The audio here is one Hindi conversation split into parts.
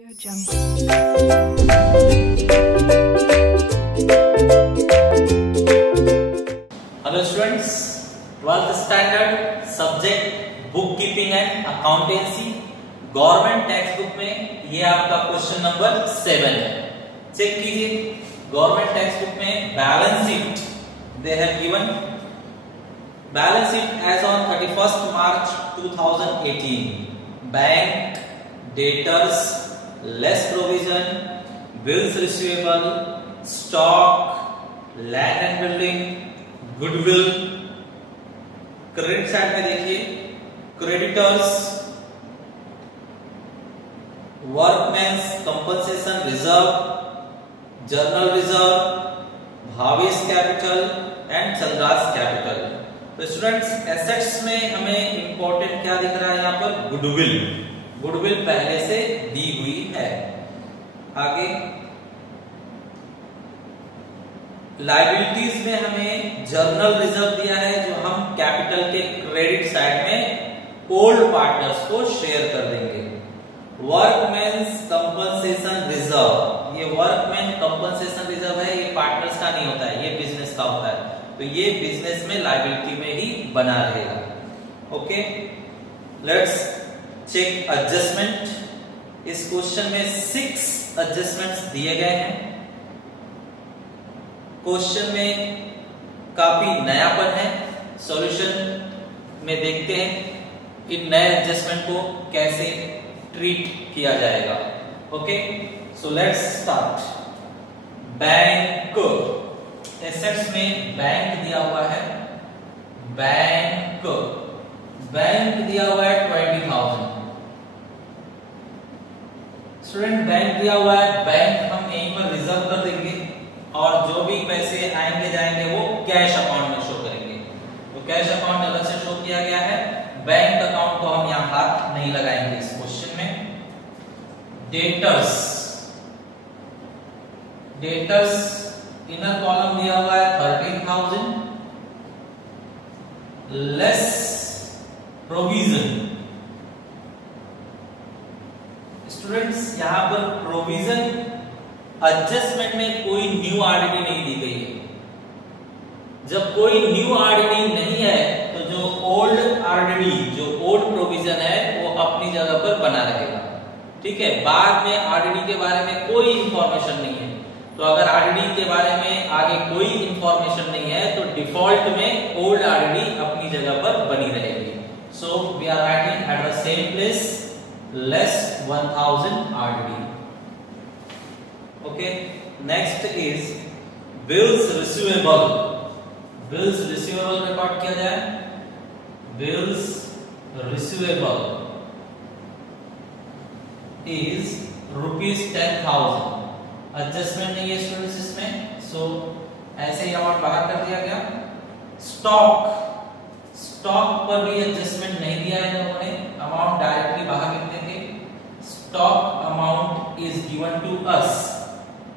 Hello students, 12th standard subject book keeping and accountancy government text book में ये आपका क्वेश्चन नंबर 7 है। चेक कीजिए, गवर्नमेंट टेक्स्ट बुक में balance sheet they have given balance sheet as on 31st March 2018 bank debtors less provision bills receivable stock land and building goodwill. Credit side में देखिए creditors workmen's compensation reserve general reserve Bhavesh capital and Chandra's capital. तो स्टूडेंट्स एसेट्स में हमें इंपॉर्टेंट क्या दिख रहा है यहाँ पर? गुडविल। गुडविल पहले से दी हुई है। आगे लायबिलिटीज में हमें जर्नल रिजर्व दिया है जो हम कैपिटल के क्रेडिट साइड में ओल्ड पार्टनर्स को शेयर कर देंगे। वर्कमैन्स कंपनसेशन रिजर्व, ये वर्कमैन कंपनसेशन रिजर्व है, ये पार्टनर्स का नहीं होता है, ये बिजनेस का होता है, तो ये बिजनेस में लायबिलिटी में ही बना रहेगा। Okay, let's check adjustment. इस क्वेश्चन में 6 एडजस्टमेंट्स दिए गए हैं। क्वेश्चन में काफी नयापन है, सॉल्यूशन में देखते हैं इन नए एडजस्टमेंट को कैसे ट्रीट किया जाएगा। Okay, so let's start. Bank assets में बैंक दिया हुआ है, बैंक दिया हुआ है 20,000। स्टूडेंट बैंक दिया हुआ है, बैंक हम यहीं पर रिजर्व कर देंगे और जो भी पैसे आएंगे जाएंगे वो कैश अकाउंट में शो करेंगे। तो कैश अकाउंट अलग से शो किया गया है, बैंक अकाउंट को हम यहां हाथ नहीं लगाएंगे इस क्वेश्चन में। डेटर्स इनर कॉलम दिया हुआ है 13,000 लेस प्रोविजन। स्टूडेंट्स यहां पर प्रोविजन एडजस्टमेंट में कोई न्यू आरडीडी नहीं दी गई है। जब कोई न्यू आरडीडी नहीं है तो जो ओल्ड आरडीडी जो ओल्ड प्रोविजन है वो अपनी जगह पर बना रहेगा। ठीक है, बाद में आरडीडी के बारे में कोई इंफॉर्मेशन नहीं है, तो अगर आरडीडी के बारे में आगे कोई इंफॉर्मेशन नहीं है तो डिफॉल्ट में ओल्ड आरडीडी अपनी जगह पर बनी रहेगी। So we are writing at the same place less 1000 RDD. Okay, next is bills receivable. Bills receivable record किया जाए। Bills receivable is ₹10,000। एडजस्टमेंट नहीं है स्टूडेंट्स इसमें, सो ऐसे ही अमाउंट बाहर कर दिया गया। स्टॉक पर भी एडजस्टमेंट नहीं दिया है लोगों ने, अमाउंट डायरेक्टली बाहर लिख देंगे। Stock amount is given to us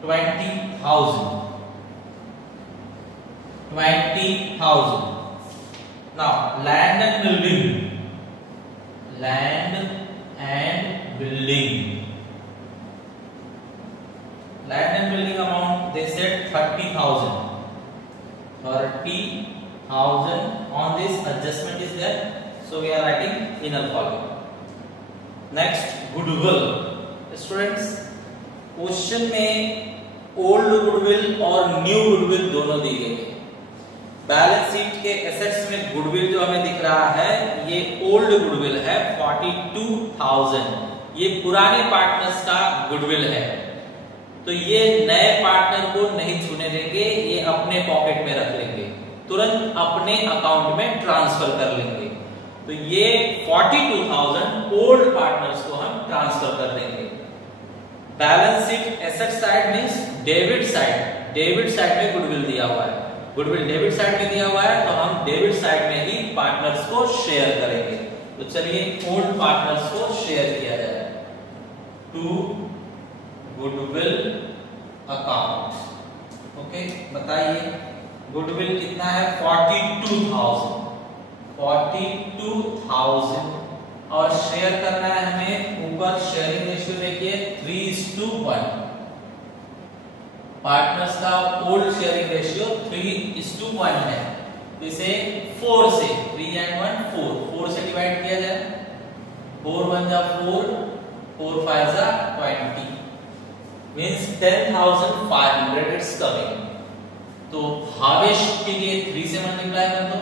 20,000। Now land and building amount they said 30,000 on this adjustment is there, so we are writing inner column. Next, goodwill. Students, question में ओल्ड गुडविल और न्यू गुडविल दोनों दी गई है। बैलेंस शीट के एसेट्स में गुडविल जो हमें दिख रहा है ये ओल्ड गुडविल है 42,000, ये पुराने पार्टनर्स का गुडविल है, तो ये नए पार्टनर को नहीं छूने देंगे, ये अपने पॉकेट में रख लेंगे, तुरंत अपने अकाउंट में ट्रांसफर कर लेंगे। तो ये 42,000 ओल्ड पार्टनर्स को हम ट्रांसफर कर देंगे। Balance sheet asset side means debit side में गुडविल दिया हुआ है, गुडविल डेबिट साइड में दिया हुआ है, तो हम डेबिट साइड में ही पार्टनर्स को शेयर करेंगे। तो चलिए ओल्ड पार्टनर्स को शेयर किया जाए टू गुडविल अकाउंट। ओके, बताइए गुडविल कितना है? 42,000 और शेयर करना है हमें, ऊपर शेयरिंग रेशियो देखिए 3:1, पार्टनर्स का ओल्ड शेयरिंग रेशियो 3:1 है, तो इसे 4 से 3 and 1 4 से डिवाइड किया जाए, 4 1 जा 4, 4 5 जा 20, मींस 10,500 इट्स कमिंग। तो भावेश के लिए 3 से मल्टीप्लाई कर दो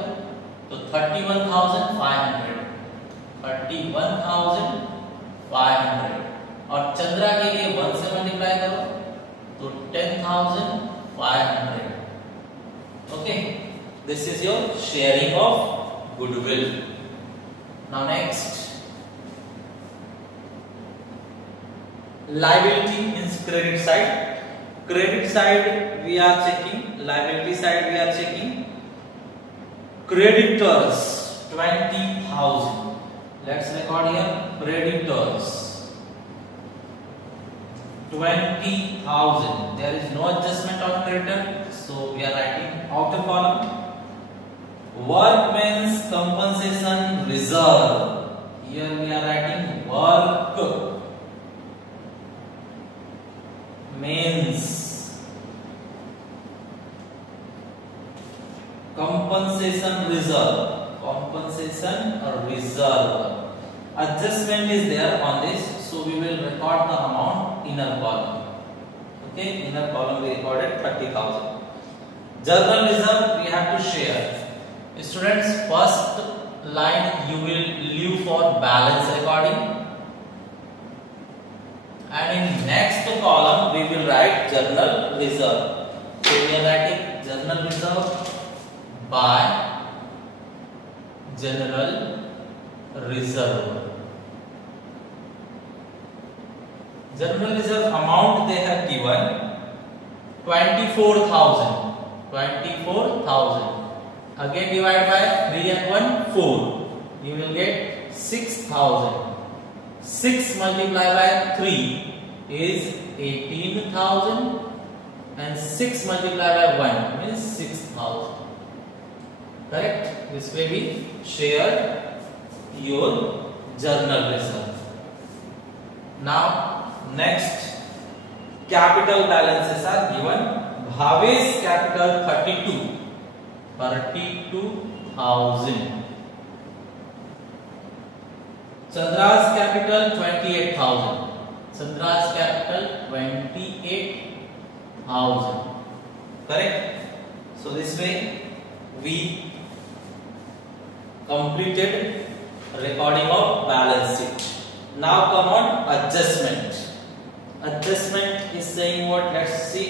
तो 31,500 और चंद्रा के लिए 1 से मल्टीप्लाई करो तो 10,500। Okay, this is your sharing of goodwill. Now next, liability means credit side. Credit side we are checking, liability side we are checking. Creditors 20,000. Let's record here creditors 20,000. There is no adjustment on creditor, so we are writing outer column. Workmen's compensation reserve. Here we are writing workmen's compensation reserve. Adjustment is there on this, so we will record the amount inner column. Okay, inner column we recorded 30,000. Journal reserve we have to share. Students, first line you will leave for balance recording, and in next column we will write journal reserve. So we are writing journal reserve by general reserve. General reserve amount they have given 24,000. Again divide by 3 and 1 4. You will get 6,000. 6 multiplied by 3 is 18,000 and 6 multiplied by 1 means 6,000. Correct? This way we share your journal reserve. Now next, capital balances are given. Bhavesh capital 32,000. Chandra's capital 28,000. Correct? So this way we completed recording of balance sheet. Now come on adjustment. Adjustment is saying what? Let's see.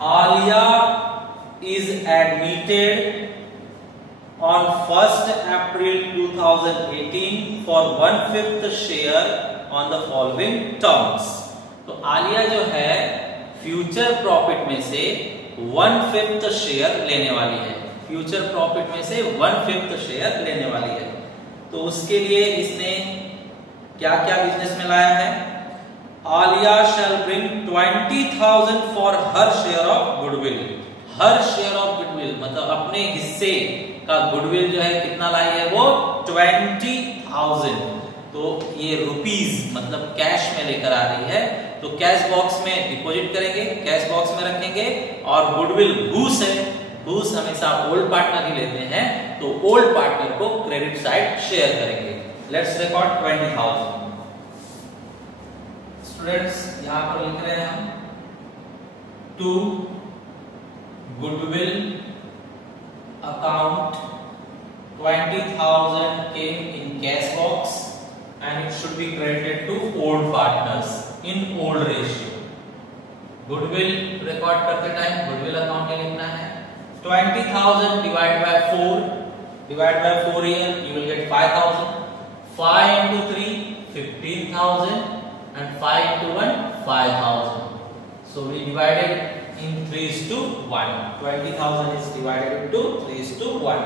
Alia is admitted on 1st April 2018 for 1/5 share on the following terms. तो आलिया जो है फ्यूचर प्रॉफिट में से 1/5 शेयर लेने वाली है, फ्यूचर प्रॉफिट में से 1/5 शेयर लेने वाली है। तो उसके लिए इसने क्या क्या बिजनेस में लाया है? Aliya shall bring 20,000 for her share of goodwill. Her share of goodwill मतलब अपने हिस्से का गुडविल जो है कितना लाई है वो 20,000। तो ये रुपीस मतलब कैश में लेकर आ रही है, तो कैश बॉक्स में डिपॉजिट करेंगे, कैश बॉक्स में रखेंगे। और गुडविल घूस है, घूस हमेशा ओल्ड पार्टनर ही लेते हैं, तो ओल्ड पार्टनर को क्रेडिट साइड शेयर करेंगे। Let's record 20,000। स्टूडेंट्स यहां पर लिख रहे हैं हम to goodwill account 20,000 came in cash box and it should be credited to old partners in old ratio. Goodwill record करते टाइम goodwill account में लिखना है 20,000 divided by 4 here you will get 5,000. 5 into 3 15,000 and 5 into 1 5,000. So we divided in 3:1. 20,000 is divided into 3:1.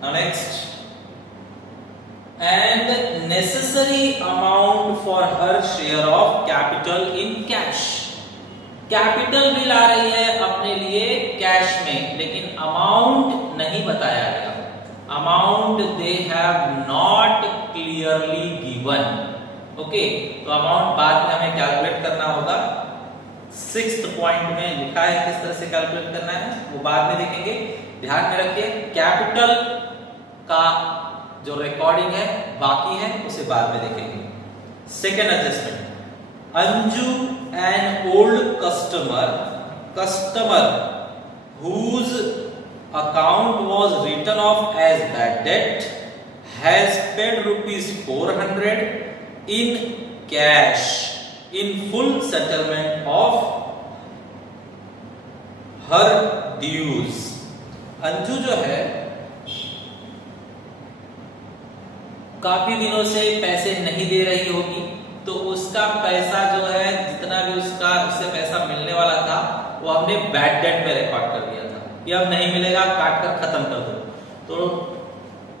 Now next, and necessary amount for her share of capital in cash. Capital भी ला रही है अपने लिए कैश में, लेकिन अमाउंट नहीं बताया गया। Amount they have not clearly given. Okay, तो अमाउंट बाद में हमें कैलकुलेट करना होगा। 6th पॉइंट में लिखा है किस तरह से कैलकुलेट करना है, वो बाद में देखेंगे। ध्यान में रखिए, कैपिटल का जो रिकॉर्डिंग है बाकी है, उसे बाद में देखेंगे। Second adjustment, Anju an old customer whose account was written off as bad debt has paid rupees 400 in cash in full settlement of her dues। Anju जो है काफी दिनों से पैसे नहीं दे रही होगी, तो उसका पैसा जो है जितना भी उससे पैसा मिलने वाला था वो हमने बैड डेट पे रिकॉर्ड कर दिया था कि अब नहीं मिलेगा, काट कर खत्म कर दो। तो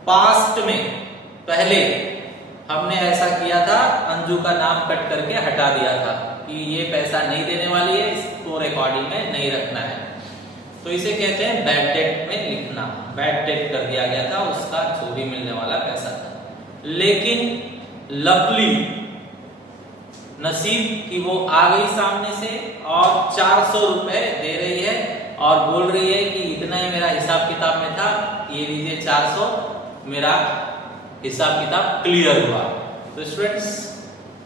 पास्ट में पहले हमने ऐसा किया था, अंजू का नाम कट करके हटा दिया था कि ये पैसा नहीं देने वाली है, इसको रिकॉर्डिंग में नहीं रखना है। तो इसे कहते हैं बैड डेट में लिखना। बैड डेट कर दिया गया था उसका जो भी मिलने वाला पैसा था, लेकिन लकली नसीब कि वो आ गई सामने से और 400 रुपए दे रही है और बोल रही है कि इतना ही मेरा हिसाब किताब में था, ये लीजिए 400, मेरा हिसाब किताब क्लियर हुआ। तो स्टूडेंट्स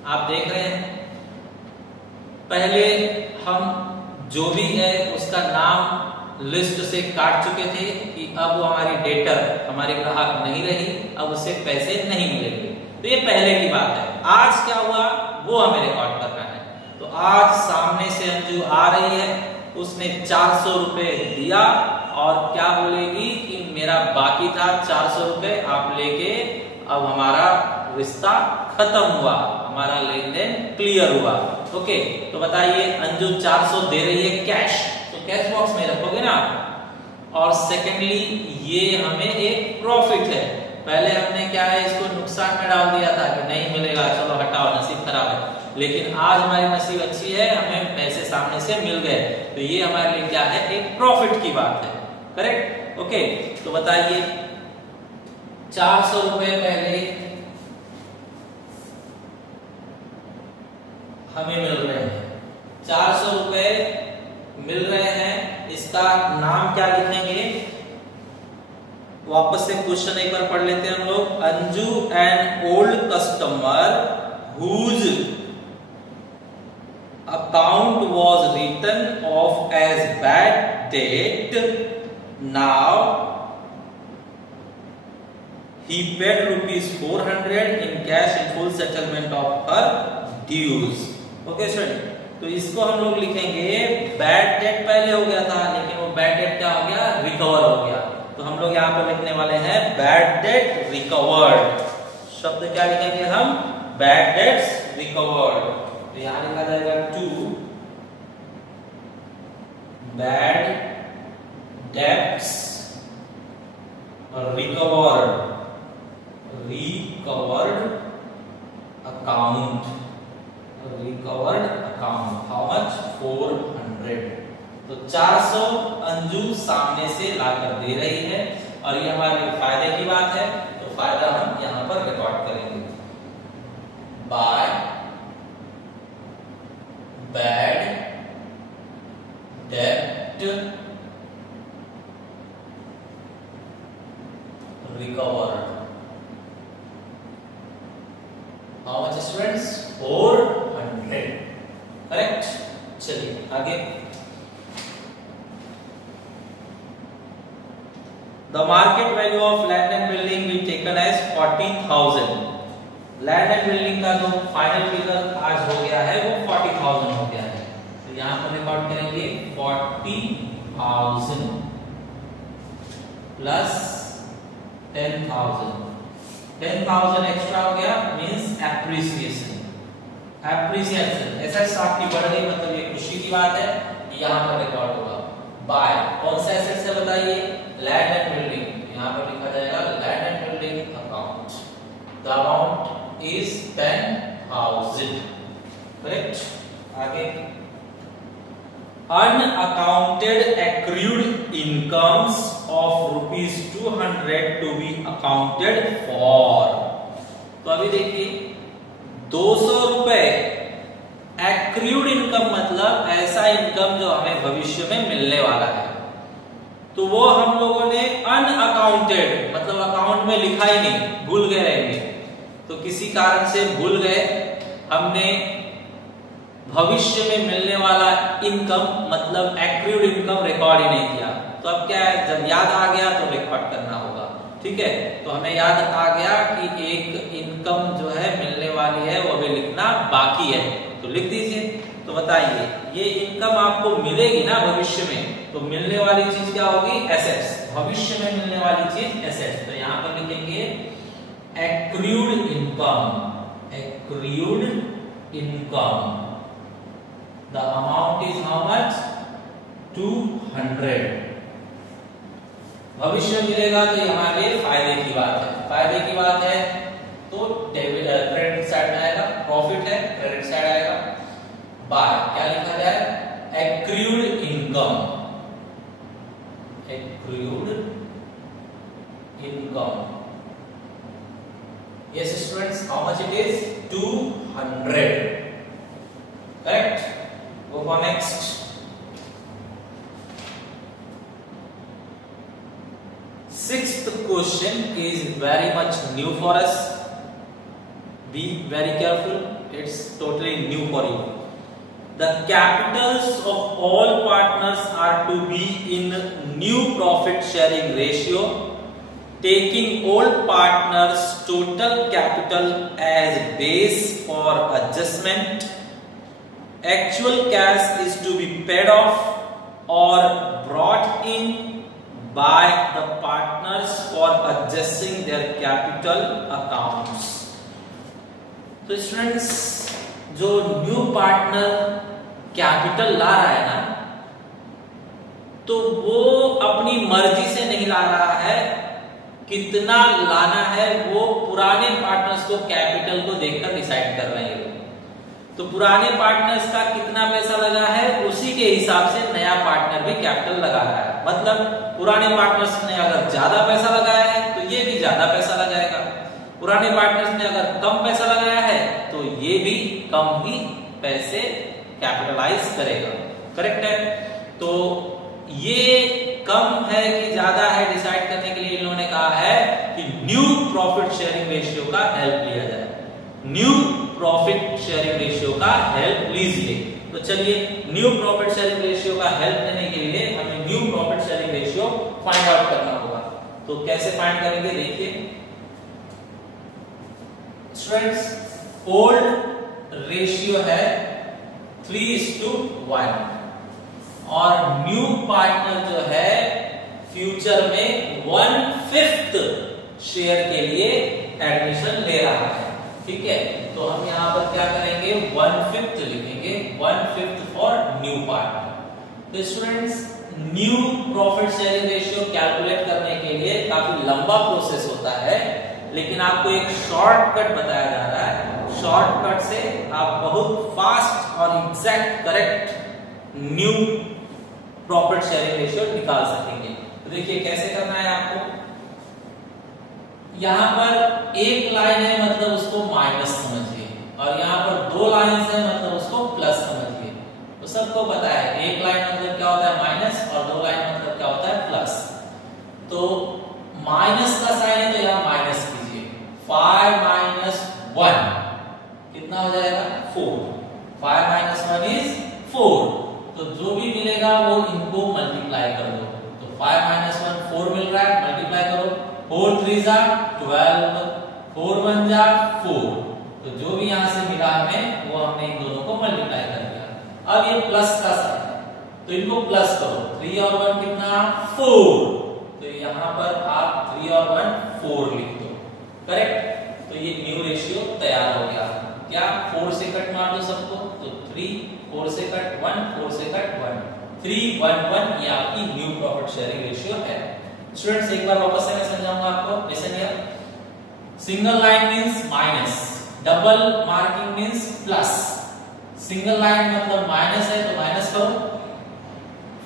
आप देख रहे हैं, पहले हम जो भी है उसका नाम लिस्ट से काट चुके थे कि अब वो हमारी डेटर, हमारी ग्राहक नहीं रही, अब उससे पैसे नहीं मिलेंगे। तो ये पहले की बात है। आज क्या हुआ वो हमें रिकॉर्ड करना है। तो आज सामने से अंजू आ रही है, उसने 400 रुपए दिया और क्या बोलेगी कि मेरा बाकी था 400 रुपए, आप लेके अब हमारा रिश्ता खत्म हुआ, हमारा लेन देन क्लियर हुआ। ओके, तो बताइए अंजू 400 दे रही है कैश, तो कैश बॉक्स में रखोगे ना। और सेकेंडली ये हमें एक प्रॉफिट है, पहले हमने क्या है इसको नुकसान में डाल दिया था कि नहीं मिलेगा, चलो हटाओ, नसीब खराब है। लेकिन आज हमारी नसीब अच्छी है, हमें पैसे सामने से मिल गए, तो ये हमारे लिए क्या है, एक प्रॉफिट की बात है। करेक्ट? ओके, तो बताइए 400 रुपए पहले हमें मिल रहे हैं, 400 रुपए मिल रहे हैं, इसका नाम क्या लिखेंगे? वापस से क्वेश्चन एक बार पढ़ लेते हैं हम लोग। Anju an old customer whose account was written off as bad debt, now he paid rupees 400 in cash in full settlement of her dues. Okay student, तो इसको हम लोग लिखेंगे, बैड डेट पहले हो गया था लेकिन वो बैड डेट क्या हो गया, रिकवर हो गया। तो हम लोग यहाँ पर लिखने वाले हैं बैड डेट रिकवर्ड। शब्द क्या लिखेंगे हम, बैड डेट्स रिकवर्ड। तो यहाँ लिखा जाएगा to bad debts recovered account, recovered account. How much? 400। तो 400 अंजू सामने से लाकर दे रही है और ये हमारे फायदे की बात है, तो फायदा हम यहां पर रिकॉर्ड करेंगे। By bad debt recovered. How much students? 400। Correct? चलिए आगे। The market value of land and building will taken as 40,000। Land and building का जो फाइनल फिगर आज हो गया है वो 40,000 हो गया है। तो यहाँ पर रिकॉर्ड करेंगे 40,000 प्लस 10,000। 10,000 एक्स्ट्रा हो गया, मींस एप्रिसिएशन। एप्रिसिएशन एसेट्स आपकी बढ़ गई, मतलब ये खुशी की बात है, यहाँ पर रिकॉर्ड होगा। बाय कौन सा एसेट्स है बताइए? Land and building. यहाँ पर लिखा जाएगा land and building account. The amount is 10,000। Correct? आगे unaccounted accrued incomes of ₹200 to be accounted for. तो अभी देखिए 200 रुपए एक्रूड इनकम मतलब ऐसा इनकम जो हमें भविष्य में मिलने वाला है, तो वो हम लोगों ने अनअकाउंटेड मतलब अकाउंट में लिखा ही नहीं, भूल गए रहेंगे। तो किसी कारण से भूल गए, हमने भविष्य में मिलने वाला इनकम मतलब एक्रूड इनकम रिकॉर्ड ही नहीं किया। तो अब क्या है, जब याद आ गया तो रिकॉर्ड करना होगा, ठीक है। तो हमें याद आ गया कि एक इनकम जो है मिलने वाली है वो भी लिखना बाकी है, तो लिख दीजिए। तो बताइए ये इनकम आपको मिलेगी ना भविष्य में, तो मिलने वाली चीज क्या होगी, एसेट्स। भविष्य में मिलने वाली चीज एसेट्स। तो यहां पर लिखेंगे accrued income, accrued income. The amount is how much, 200। भविष्य में मिलेगा तो हमारे लिए फायदे की बात है, फायदे की बात है। तो डेबिट क्रेडिट साइड में आएगा, प्रॉफिट है क्रेडिट साइड आएगा, बाय क्या लिखा जाए, accrued income, accrued income. Yes students, how much it is, 200, correct. Go for next. Sixth question is very much new for us. Be very careful, it's totally new for you. The capitals of all partners are to be in new profit sharing ratio, taking all partners total capital as base for adjustment. Actual cash is to be paid off or brought in by the partners for adjusting their capital accounts. तो स्टूडेंट्स, जो न्यू पार्टनर कैपिटल ला रहा है ना, तो वो अपनी मर्जी से नहीं ला रहा है, कितना लाना है वो पुराने पार्टनर्स को कैपिटल को देखकर डिसाइड कर रहे हैं। तो पुराने पार्टनर्स का कितना पैसा लगा है उसी के हिसाब से नया पार्टनर भी कैपिटल लगा रहा है। मतलब पुराने पार्टनर्स ने अगर ज्यादा पैसा लगाया है तो ये भी ज्यादा पैसा लगाएगा, पुराने पार्टनर्स ने अगर कम पैसा लगाया है तो ये भी कम ही पैसे कैपिटलाइज करेगा, करेक्ट है। तो ये कम है कि ज्यादा है डिसाइड करने के लिए इन लोगों ने कहा है कि न्यू प्रॉफिट शेयरिंग रेशियो का हेल्प लिया जाए, न्यू प्रॉफिट शेयरिंग रेशियो का हेल्प लीजिए। तो चलिए न्यू प्रॉफिट शेयरिंग रेशियो का हेल्प लेने के लिए हमें new profit sharing ratio find out करना होगा। तो कैसे फाइंड करेंगे, देखिए स्टूडेंट्स, ओल्ड रेशियो है 3:1 और न्यू पार्टनर जो है फ्यूचर में 1/5 शेयर के लिए एडमिशन ले रहा है, ठीक है। तो हम यहां पर क्या करेंगे, 1/5 लिखेंगे, 1/5 फॉर न्यू पार्टनर। तो students, new profit sharing ratio calculate करने के लिए काफी लंबा प्रोसेस होता है, लेकिन आपको एक शॉर्टकट बताया जा रहा है। शॉर्टकट से आप बहुत फास्ट और exact correct new profit sharing ratio निकाल सकेंगे। तो देखिए कैसे करना है आपको। यहां पर एक लाइन है मतलब उसको माइनस समझिए, और यहां पर 2 लाइन है मतलब उसको प्लस समझिए। तो सबको पता है एक लाइन मतलब क्या होता है माइनस, और 2 लाइन मतलब क्या होता है प्लस। तो माइनस का साइन है तो यहां माइनस कीजिए, 5 - 1 कितना हो जाएगा, 4। 5 - 1 इज 4। तो जो भी मिलेगा वो इनको मल्टीप्लाई कर दो। तो 5 - 1 4 मिल रहा है, मल्टीप्लाई करो, 4 3 जा 12, 4 1 जा 4। तो जो भी यहां से मिला हमें वो हमने इन दोनों को मल्टीप्लाई कर दिया। अब ये प्लस का साइन है तो इनको प्लस करो, 3 और 1 कितना, 4। तो यहां पर आप 3 और 1 4 लिख दो, करेक्ट। तो ये न्यू रेशियो तैयार हो गया। क्या 4 से कट मार दो सबको, तो 3, 4 से कट 1, 4 से कट 1, 3 1 1 ये आपकी न्यू प्रॉफिट शेयरिंग रेशियो है। स्टूडेंट्स एक बार वापस से मैं समझाऊंगा आपको। Listen here, single line means minus, double marking means plus. Single line मतलब माइनस है तो माइनस करो,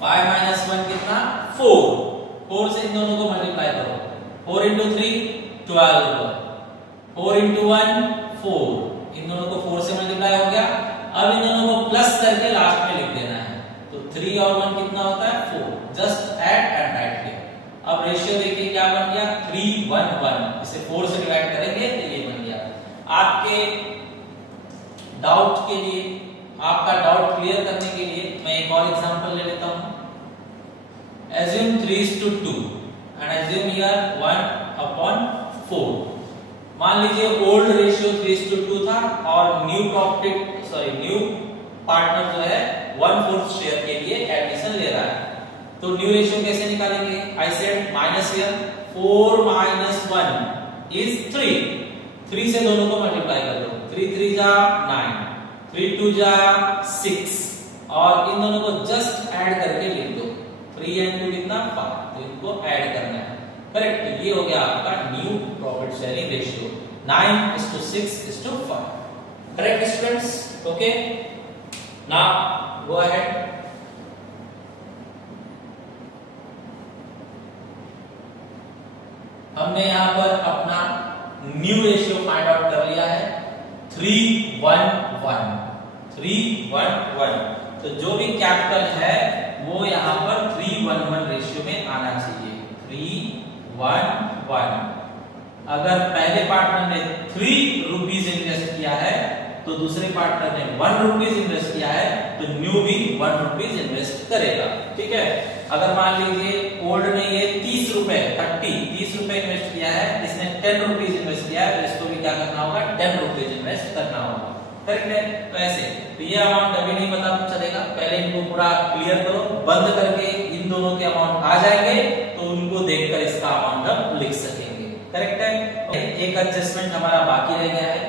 5 माइनस 1 कितना 4, 4 से इन दोनों को मल्टीप्लाई करो, 4 इंटू 3 12, 4 इंटू 1 4, इन दोनों को 4 से मल्टीप्लाई हो गया। अब इन दोनों को प्लस करके लास्ट में लिख देना है, तो 3 और 1 कितना होता है 4, just add and right here. अब रेशियो देखिए क्या बन गया 3 1 1, इसे 4 से डिवाइड करेंगे तो ये बन गया। आपके डाउट के लिए, आपका डाउट क्लियर करने के लिए मैं एक और एग्जांपल ले लेता हूं। Assume 3:2 and assume here 1/4। मान लीजिए ओल्ड रेशियो 3:2 था और न्यू पार्टनर जो है 1/4 शेयर के लिए एडमिशन ले रहा है, तो न्यू रेशियो कैसे निकालेंगे? I said minus here 4 minus 1 is 3, 3 से दोनों को मल्टीप्लाई कर दो, 3 3 जा 9, 3 2 जा 6, और इन दोनों को जस्ट ऐड करके लिख दो, 3 and 2 कितना 5, तो इनको ऐड करना है। करेक्ट, ये हो गया आपका new profit sharing ratio 9:6:5। Correct students? Okay, now go ahead. हमने यहां पर अपना न्यू रेशियो फाइंड आउट कर लिया है 3:1:1, 3:1:1। तो जो भी कैपिटल है वो यहां पर 3:1:1 रेशियो में आना चाहिए, 3:1:1। अगर पहले पार्टनर ने 3 रुपीज इन्वेस्ट किया है तो दूसरे पार्टनर ने 1 रुपीज इन्वेस्ट किया है तो न्यू भी 1 रुपीज इन्वेस्ट करेगा। ठीक है, अगर मान लीजिए ओल्ड ने ये 30 रुपए इन्वेस्ट किया है, इसने 10 रुपीज इन्वेस्ट किया है, तो इसको भी क्या करना होगा 10 रुपीज इन्वेस्ट करना होगा। करेक्ट है? तो ऐसे, तो ये अमाउंट अभी नहीं पता चलेगा, पहले इनको पूरा क्लियर करो, बंद करके इन दोनों के अमाउंट आ जाएंगे तो उनको देखकर इसका अमाउंट हम लिख सकेंगे। करेक्ट है? एक एडजस्टमेंट हमारा बाकी रह गया है।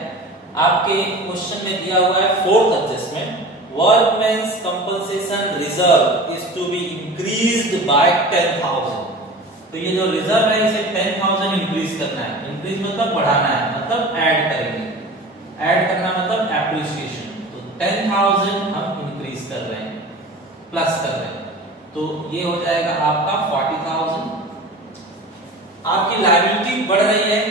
आपके क्वेश्चन में दिया हुआ है fourth adjustment, workmen's compensation reserve is to be increased by 10,000। तो ये जो रिजर्व है इसे 10,000 इंक्रीज करना है, इंक्रीज मतलब बढ़ाना है, मतलब ऐड करेंगे, ऐड करना मतलब एप्रिसिएशन, तो 10,000 हम इंक्रीज कर रहे हैं, प्लस कर रहे हैं, तो ये हो जाएगा आपका 40,000। आपकी लायबिलिटी बढ़ रही है,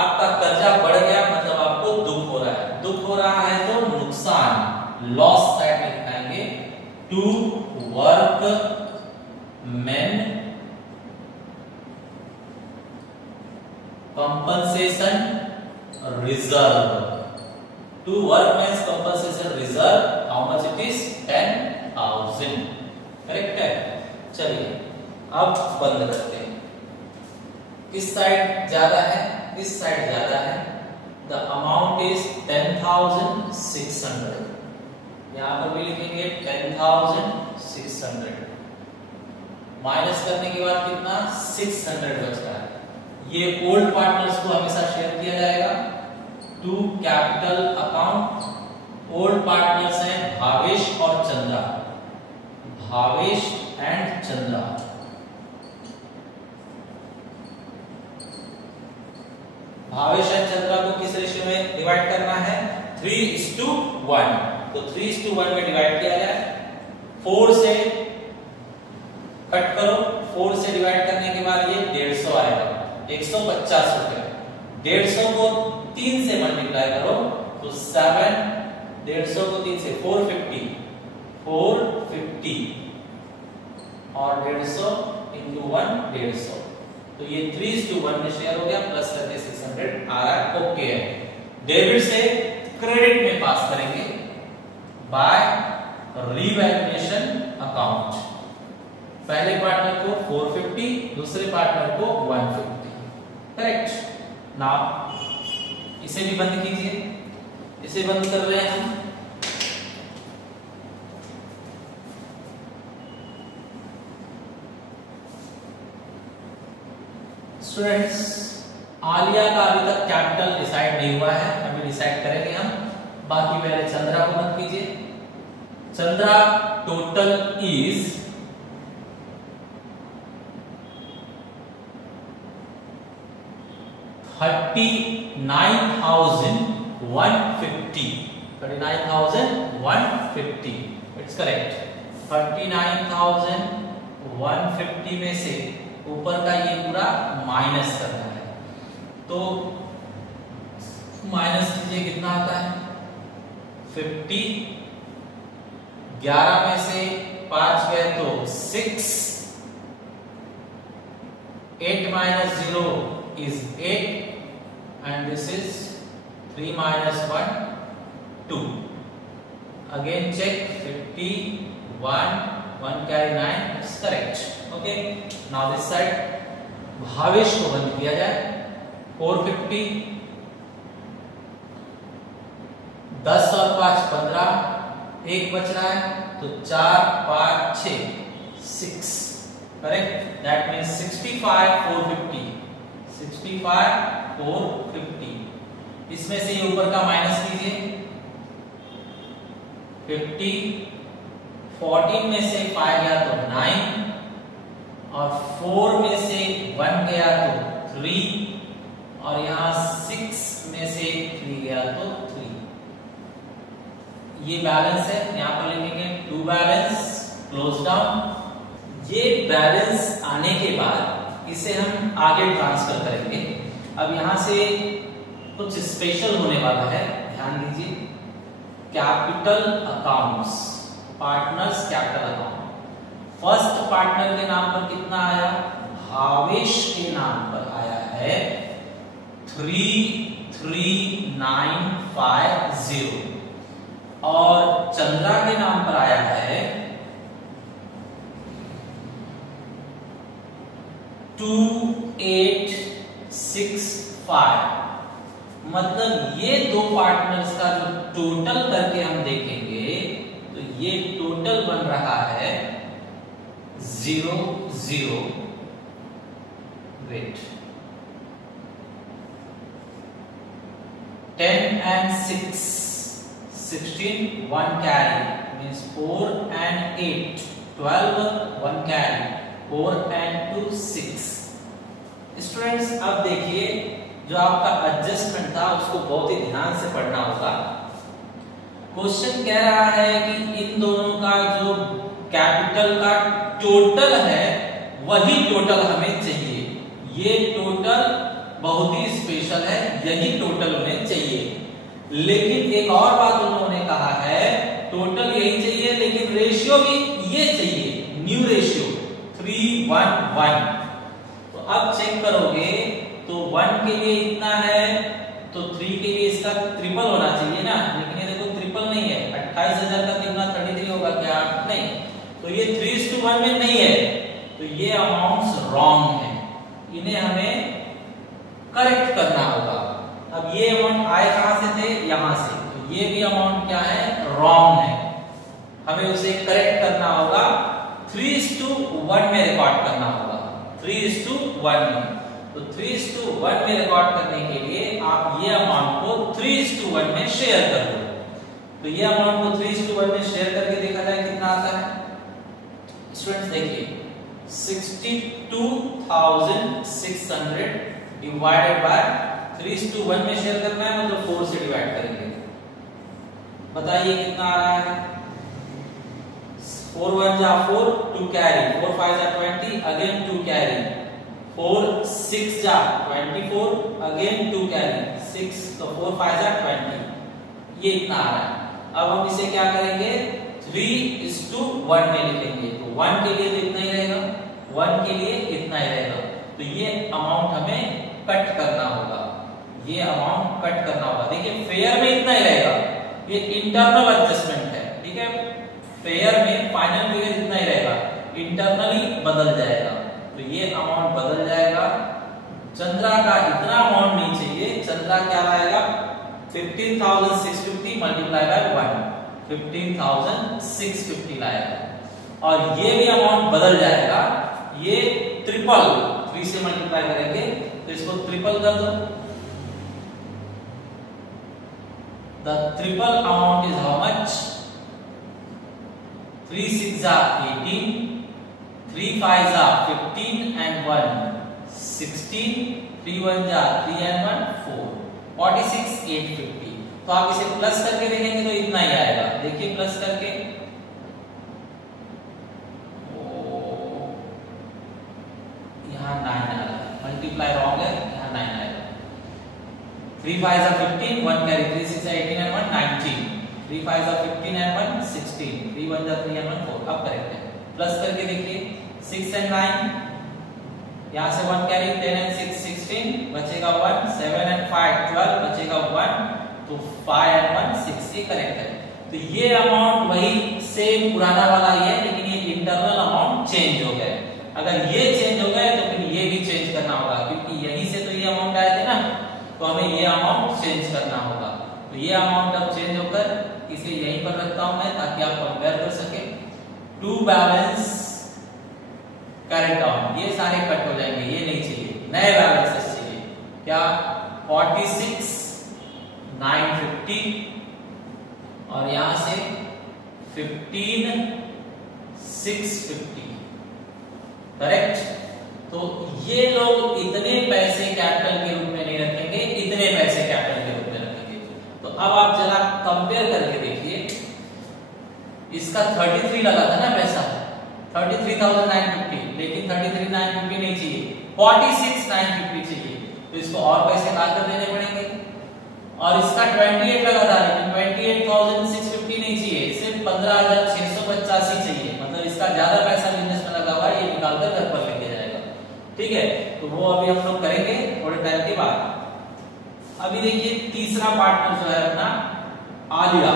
आपका कर्जा बढ़ गया, मतलब आपको दुख हो रहा है, दुख हो रहा है तो नुकसान, लॉस साइड में दिखाएंगे, to workmen compensation reserve, to workmen's compensation reserve, how much it is 10,000। Correct है? चलिए अब बंद करते हैं। किस साइड ज्यादा है? इस साइड ज्यादा है, द अमाउंट इज 10,600। यहां पर भी लिखेंगे 10,600, माइनस करने के बाद कितना 600 बच रहा है। ये ओल्ड पार्टनर्स को हमेशा शेयर किया जाएगा to capital account. Old partners हैं भावेश और चंद्रा, भावेश एंड चंद्रा। भावेश एंड चंद्रा को किस रेशियो में डिवाइड करना है? 3:1। तो 3:1 में डिवाइड किया जाए, 4 से कट करो, 4 से डिवाइड करने के बाद ये 150 आएगा, 150 रुपए। 150 को 3 से मल्टीप्लाई करो तो 7, 150 को 3 से 450, 450 और 150 इंटू 1 150, तो ये 3:1 में शेयर हो गया, प्लस करके 600 आ रहा है। ओके है, डेबिट से क्रेडिट में पास करेंगे बाय रीवैल्यूएशन अकाउंट। पहले पार्टनर को 450, दूसरे पार्टनर को 150। करेक्ट। नाउ इसे भी बंद कीजिए, इसे बंद कर रहे हैं हम। स्टूडेंट्स, आलिया का अभी तक कैपिटल डिसाइड नहीं हुआ है, अभी डिसाइड करेंगे हम। बाकी पहले चंद्रा को मत कीजिए। Chandra total is 39,150. 39,150. It's correct. 39,150. 150 में से ऊपर का ये पूरा माइनस करना है, तो माइनस कीजिए कितना आता है 50, 11 में से 5 गए तो 6, 8 minus 0 is 8 and this is 3 minus 1 2. Again check 51 1 carry 9 is correct. Okay, now this side Bhavesh को बंद किया जाए 450, 10 और 5 15, एक बच रहा है तो 4 5 6 6 करेक्ट, दैट मीन्स 65 450, 65 450। इसमें से ये ऊपर का माइनस कीजिए 50, 14 में से 5 गया तो 9 और 4 में से 1 गया तो 3 और यहाँ 6 में से 3 गया तो 3। ये बैलेंस है, यहाँ पर लिखेंगे टू बैलेंस क्लोज डाउन। ये बैलेंस आने के बाद इसे हम आगे ट्रांसफर करेंगे। अब यहाँ से कुछ स्पेशल होने वाला है, ध्यान दीजिए। Capital accounts, partners capital account. First partner के नाम पर कितना आया, भावेश के नाम पर आया है 33950 और चंद्रा के नाम पर आया है 2865। मतलब ये दो पार्टनर्स का जो टोटल करके हम देखेंगे तो ये टोटल बन रहा है 0 0 wait 10 and 6 16 1 carry means 4 and 8 12 1 carry 4 and 2 6। Students अब देखिए जो आपका एडजस्टमेंट था उसको बहुत ही ध्यान से पढ़ना होगा। क्वेश्चन कह रहा है कि इन दोनों का जो कैपिटल का टोटल है वही टोटल हमें चाहिए। ये टोटल बहुत ही स्पेशल है, यही टोटल उन्हें चाहिए। लेकिन एक और बात उन्होंने कहा है, टोटल यही चाहिए लेकिन रेशियो भी ये चाहिए, न्यू रेशियो 3:1:1। तो अब चेक करोगे तो 1 के लिए इतना है तो 3 के लिए इसका ट्रिपल होना चाहिए ना, लेकिन ये देखो ट्रिपल नहीं है। 28,000 का कितना 33 होगा क्या, नहीं। तो ये 3:1 में नहीं है, तो ये अमाउंट्स रॉन्ग है, इन्हें हमें करेक्ट करना होगा। अब ये अमाउंट आए कहां से थे, यहां से, तो ये भी अमाउंट क्या है, रॉन्ग है, हमें उसे करेक्ट करना होगा। 3:1 में रिकॉर्ड करना होगा, 3:1 में। तो 3:1 में रिकॉर्ड करने के लिए आप ये अमाउंट को 3:1 में शेयर कर दो। तो ये अमाउंट को 3:1 में शेयर करके देखा जाए कितना आता है। स्टूडेंट्स देखिए 62,600 डिवाइडेड बाय 3:1 में शेयर करना है, मतलब 4 से डिवाइड करेंगे। बताइए कितना आ रहा है। 4 1 जा 4 2 कैरी, 4 5 जा 20 अगेन 2 कैरी, 4 6 जा 24 अगेन 2 कैरी 6, तो 4 5 जा 20, ये इतना आ रहा है। अब हम इसे क्या करेंगे 3:1 में लिखेंगे। तो 1 के लिए तो इतना ही रहेगा, 1 के लिए इतना ही रहेगा। तो ये अमाउंट हमें कट करना होगा, ये अमाउंट कट करना होगा। देखिए फेयर में इतना ही रहेगा, ये इंटरनल एडजस्टमेंट है, ठीक है। फेयर में फाइनल फिगर इतना ही रहेगा, इंटरनली बदल जाएगा, तो ये अमाउंट बदल जाएगा। चंद्रा का इतना अमाउंट नहीं चाहिए, चंद्रा क्या लाएगा 15,650 मल्टीप्लाई बाय 1, 15,650 लाएगा। और ये भी अमाउंट बदल जाएगा, ये ट्रिपल 3 से मल्टीप्लाई करेंगे तो इसको ट्रिपल कर दो। The triple amount is how much, 3 6 18, 3 5 15 and 1 16, 3 1 3 and 1 4, 46,850। तो आप इसे प्लस करके देखेंगे तो इतना ही आएगा। देखिए प्लस करके 3 5 are 15, 1 carry, 3 6 are 18 and 1 19, 3 5 are 15 and 1 16, 3 1 are 3 and 1 4. अब करेक्ट है, प्लस करके देखिए 6 and 9, यहाँ से 1 कैरी, 10 and 6 16, बचेगा 1, 7 and 5 12, बचेगा 1, तो 5 and 1 6, ये करेक्ट है। तो ये अमाउंट वही सेम पुराना वाला ही है, लेकिन ये इंटरनल अमाउंट चेंज हो गया। अगर ये चेंज हो गए तो फिर ये भी चेंज करना होगा, क्योंकि यहीं से तो ये अमाउंट आए थे ना, तो हमें ये अमाउंट चेंज करना होगा। तो ये अमाउंट अब चेंज होकर इसे यहीं पर रखता हूं मैं, ताकि आप कंपेयर कर सके। टू बैलेंस करेंट डाउन, ये सारे कट हो जाएंगे, ये नहीं चाहिए, नए बैलेंसेस चाहिए। क्या 46 950 और यहां से 15 650, करेक्ट। तो ये लोग इतने पैसे कैपिटल के रूप में नहीं रखेंगे, इतने पैसे कैपिटल के रूप में रखेंगे। तो अब आप जरा कंपेयर करके देखिए, इसका 33 लगा था ना पैसा, 33,950, लेकिन 33,950 नहीं चाहिए, 46,950 चाहिए। तो इसको और पैसे काटकर देने पड़ेंगे। और इसका 28 लगा था, लेकिन 28,650 नहीं चाहिए, सिर्फ 15,685 चाहिए। मतलब इसका ज्यादा पैसा बिजनेस में लगा हुआ है, ये निकालकर घर पर लेके जाएगा। ठीक है, तो वो अभी हम लोग करेंगे थोड़े टाइम के बाद। अभी देखिए तीसरा पार्टनर जो है अपना आलिया।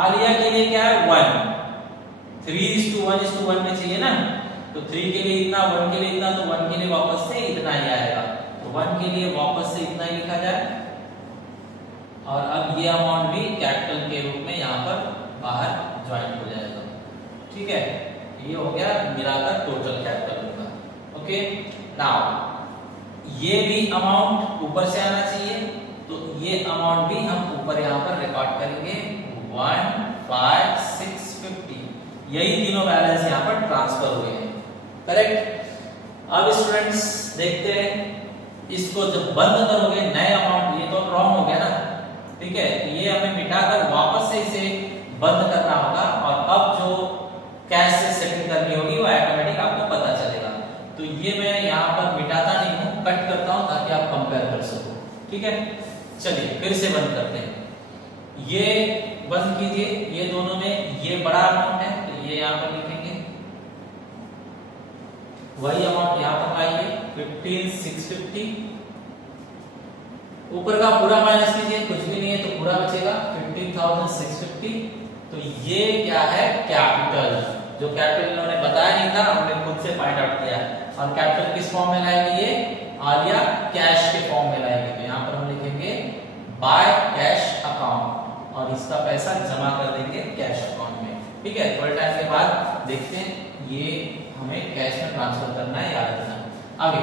आलिया के लिए क्या है 1, 3:1:1 में चाहिए ना, तो 3 के लिए इतना, 1 के लिए इतना, तो 1 के लिए वापस से इतना ही आएगा। तो 1 के लिए वापस से इतना ही लिखा जाए। और अब ये अमाउंट भी कैपिटल के रूप में यहाँ पर बाहर ज्वाइन हो जाएगा। ठीक है, ये हो गया मिलाकर टोटल कैपिटल होगा। ओके, नाउ ये भी अमाउंट ऊपर से आना चाहिए, तो ये अमाउंट भी हम ऊपर यहाँ पर रिकॉर्ड करेंगे 15,650। यही तीनों बैलेंस यहाँ पर ट्रांसफर हुए हैं, करेक्ट। अब स्टूडेंट्स देखते हैं, इसको जब बंद करोगे नए अमाउंट, ये तो रॉन्ग हो गया ना, ठीक है, तो ये हमें मिटाकर वापस से इसे बंद करना होगा। और अब जो कैश से सेटिंग करनी होगी वो ऑटोमेटिक आपको पता चलेगा। तो ये मैं यहाँ पर मिटाता नहीं हूँ, कट करता हूँ ताकि आप कंपेयर कर सको। ठीक है, चलिए फिर से बंद करते हैं। ये बंद कीजिए, ये दोनों में ये बड़ा अमाउंट है, तो ये यहाँ पर लिखेंगे, वही अमाउंट यहाँ पर लाइए 15,650। ऊपर का पूरा माइनस कीजिए, कुछ भी नहीं है तो पूरा बचेगा 15,650। तो ये क्या है कैपिटल, जो कैपिटल इन्होंने बताया नहीं था, हमने खुद से फाइंड आउट किया। और कैपिटल किस फॉर्म में लाएगी, ये आलिया कैश के फॉर्म में लाएगी। तो यहाँ पर हम लिखेंगे बाय कैश अकाउंट, और इसका पैसा जमा कर देंगे कैश अकाउंट में। ठीक है, थोड़े टाइम के बाद देखते हैं, ये हमें कैश में ट्रांसफर करना है, याद रखना। आगे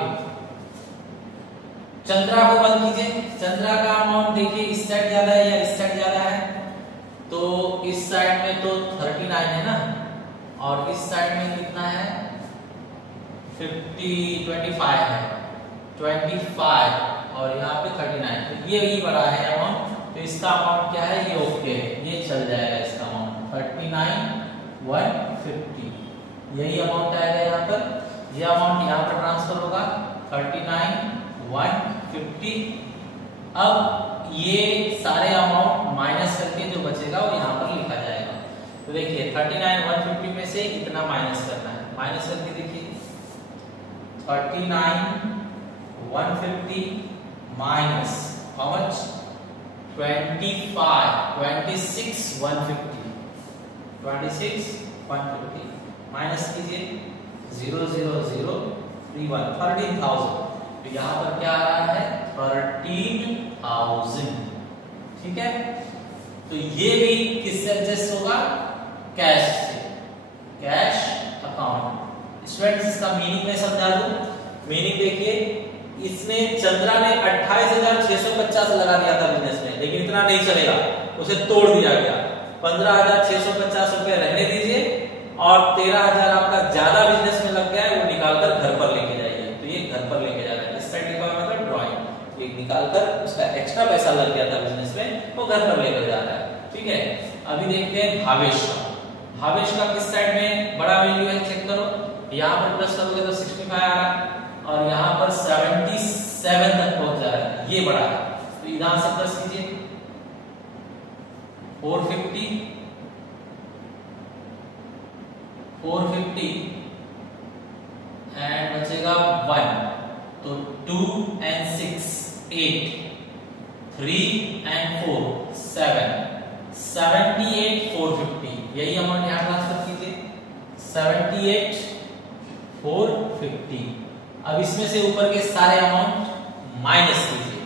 चंद्रा को बंद कीजिए। चंद्रा का अमाउंट देखिए, इस साइड ज्यादा है या इस साइड ज्यादा है, तो इस साइड में तो 39 है ना, और इस साइड में कितना है 25 है, 25 और यहाँ पे 39, तो ये ही बड़ा है अमाउंट। तो इसका अमाउंट क्या है, ये ओके है, ये चल जाएगा। इसका अमाउंट 39,150, यही अमाउंट आएगा यहाँ पर। ये अमाउंट यहाँ पर ट्रांसफर होगा 39,150। अब ये सारे अमाउंट माइनस करके जो बचेगा वो यहाँ पर लिखा जाएगा। तो देखिए 39,150 में से इतना माइनस करना है, माइनस करके देखिए 39,150 माइनस हाउ मच 26,150 माइनस कीजिए 0,0,031 13,000। तो यहाँ पर क्या आ रहा है 13,000। ठीक है, तो ये भी किससे एडजस्ट होगा, कैश से, कैश अकाउंट। स्टूडेंट्स इसका मीनिंग में समझा दूं। मीनिंग देखिए, इसमें चंद्रा ने 28,650 लगा दिया था बिजनेस में, लेकिन इतना नहीं चलेगा, उसे तोड़ दिया गया। 15,650 रुपए रहने दीजिए और 13,000 आपका ज्यादा बिजनेस में लग गया है, वो निकालकर घर पर लेके जाइए। तो ये घर पर लेके जा रहा है, इस साइड लिखा हुआ मतलब ड्राइंग, ये निकालकर उसका एक्स्ट्रा पैसा लग गया था बिजनेस में, वो घर पर लेकर जा रहा है। ठीक है, अभी देखते हैं भावेश का। भावेश का किस साइड में बड़ा वैल्यू है, चेक करो। यहाँ पर प्लस करोगे तो 65 आ रहा है, और यहाँ पर 77 7 तक पहुंच जा रहा है, ये बड़ा है, तो इधर से प्लस कीजिए 450 एंड बचेगा 1, तो 2 and 6 8, 3 and 4 7, 78 450, यही अमाउंट यहाँ ट्रांसफर कीजिए 78 450। अब इसमें से ऊपर के सारे अमाउंट माइनस कीजिए,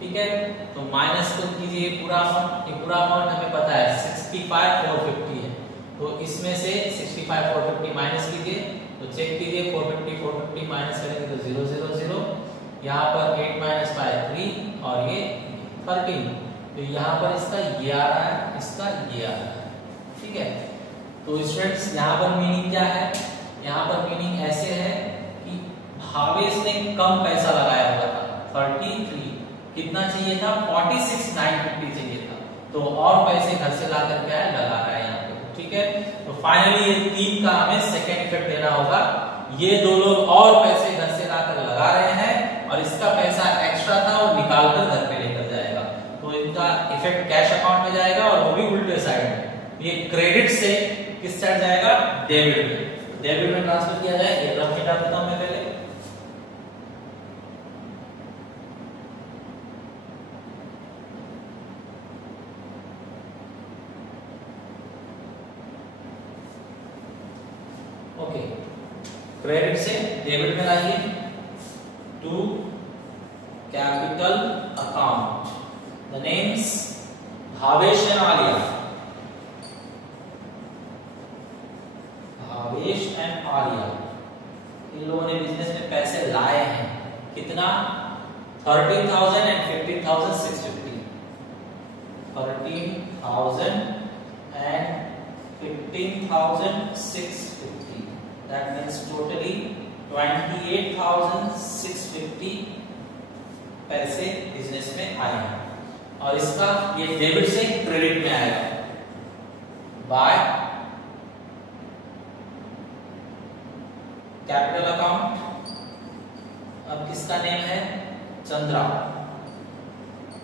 ठीक है, तो माइनस को कीजिए पूरा अमाउंट, ये पूरा अमाउंट हमें पता है 65 450 है, तो इसमें से 65 450 माइनस कीजिए, तो चेक कीजिए 450 माइनस करेंगे तो 0 0 0, यहाँ पर 8 माइनस 5 3 और ये 13, तो यहाँ पर इसका ये आ रहा है, इसका ये आ रहा है, ठीक है। तो स्टूडेंट्स यहाँ पर मीनिंग क्या है, यहाँ पर मीनिंग ऐसे है कि भावेश ने कम पैसा लगाया हुआ था, 33 कितना चाहिए था, 46 950 चाहिए था, तो और पैसे घर से ला करके आया लगा रहा है यहाँ पे, ठीक है। तो फाइनली ये 3 का हमें सेकेंड इफेक्ट देना होगा, ये दो लोग और पैसे घर से लाकर लगा रहे हैं और इसका पैसा एक्स्ट्रा था वो निकाल कर घर पे लेकर जाएगा, तो इनका इफेक्ट कैश अकाउंट में जाएगा और वो भी उल्टे साइड में, ये क्रेडिट से किस साइड जाएगा, डेबिट में, डेबिट में ट्रांसफर किया जाए। ये रफ मिटा देता हूं मैं पहले, ओके, क्रेडिट से डेबिट में लाइए to capital account, the names Bhavesh and Aliya, Bhavesh and Aliya, इन लोगों ने बिजनेस में पैसे लाए हैं, कितना 13,000 and 15,650, 13,000 and 15,650, that means totally 28,650 पैसे बिजनेस में आए हैं, और इसका ये डेबिट से क्रेडिट में आएगा बाय कैपिटल अकाउंट। अब किसका नेम है, चंद्रा,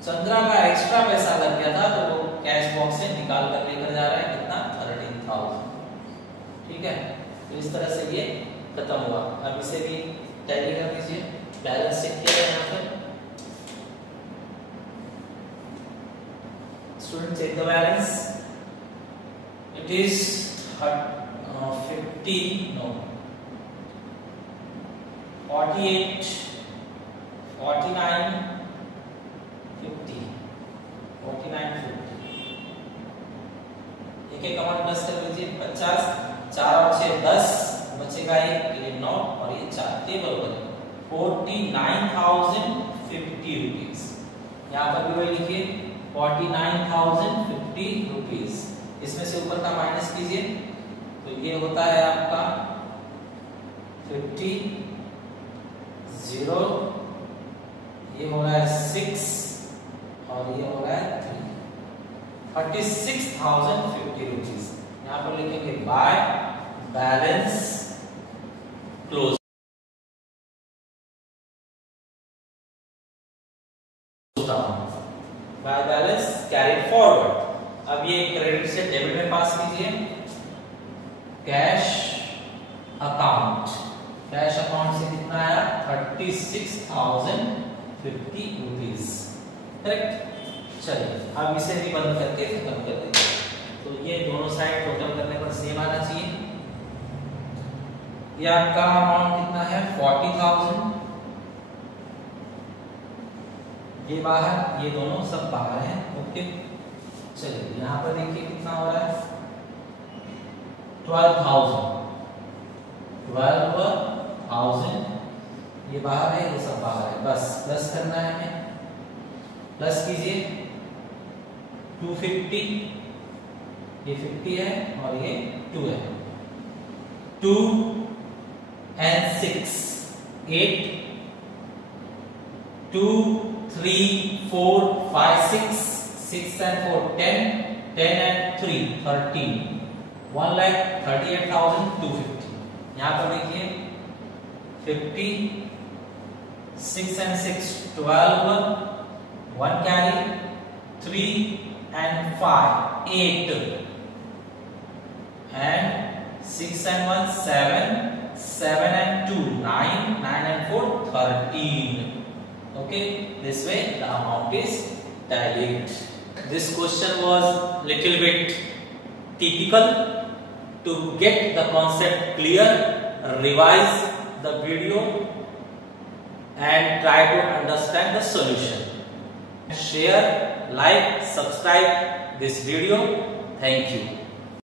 चंद्रा का एक्स्ट्रा पैसा लग गया था तो वो कैश बॉक्स से निकाल कर लेकर जा रहा है, कितना 13,000, ठीक है। तो इस तरह से ये खत्म हुआ। अब इसे भी टैली कर दीजिए, बैलेंस चेक किया जाए यहाँ पर, student check the balance, it is 48 49 50 एक एक अमाउंट प्लस कर लीजिए, 50 4 और 6 10, बचेगा एक, ये 9 और ये 4, ये बराबर 49,050 रुपीज। यहाँ पर भी वही लिखिए 49,050 रुपीज, इसमें से ऊपर का माइनस कीजिए, तो ये होता है आपका 50 0, ये हो रहा है 6 और ये हो रहा है 3, 36,050 रुपीज। यहाँ पर लिखेंगे by balance close, by balance carry forward. अब ये क्रेडिट से डेबिट में पास कीजिए, कैश अकाउंट, कैश अकाउंट से कितना आया 36,050 रुपीज, करेक्ट। चलिए अब इसे भी बंद करके खत्म कर देंगे, तो ये दोनों साइड टोटल करने पर सेम आना चाहिए। ये आपका अमाउंट कितना है 40,000, ये बाहर, ये दोनों सब बाहर हैं, ओके। चलिए यहाँ पर देखिए कितना हो रहा है 12,000, ये बाहर है, ये सब बाहर है, बस प्लस करना है हमें, प्लस कीजिए 250, ये 50 है और ये 2 है, 2 and 6 8, 2 3 4 5 6 and 4 10 and 3 13, 1,38,250। यहाँ पर देखिए 50 6 and 6, 12, 1 carry, 3 and 5, 8, and 6 and 1, 7, 7 and 2, 9, 9 and 4, 13. Okay, this way the amount is tallied. This question was little bit typical. To get the concept clear, revise the video and try to understand the solution. Share, like, subscribe this video. Thank you.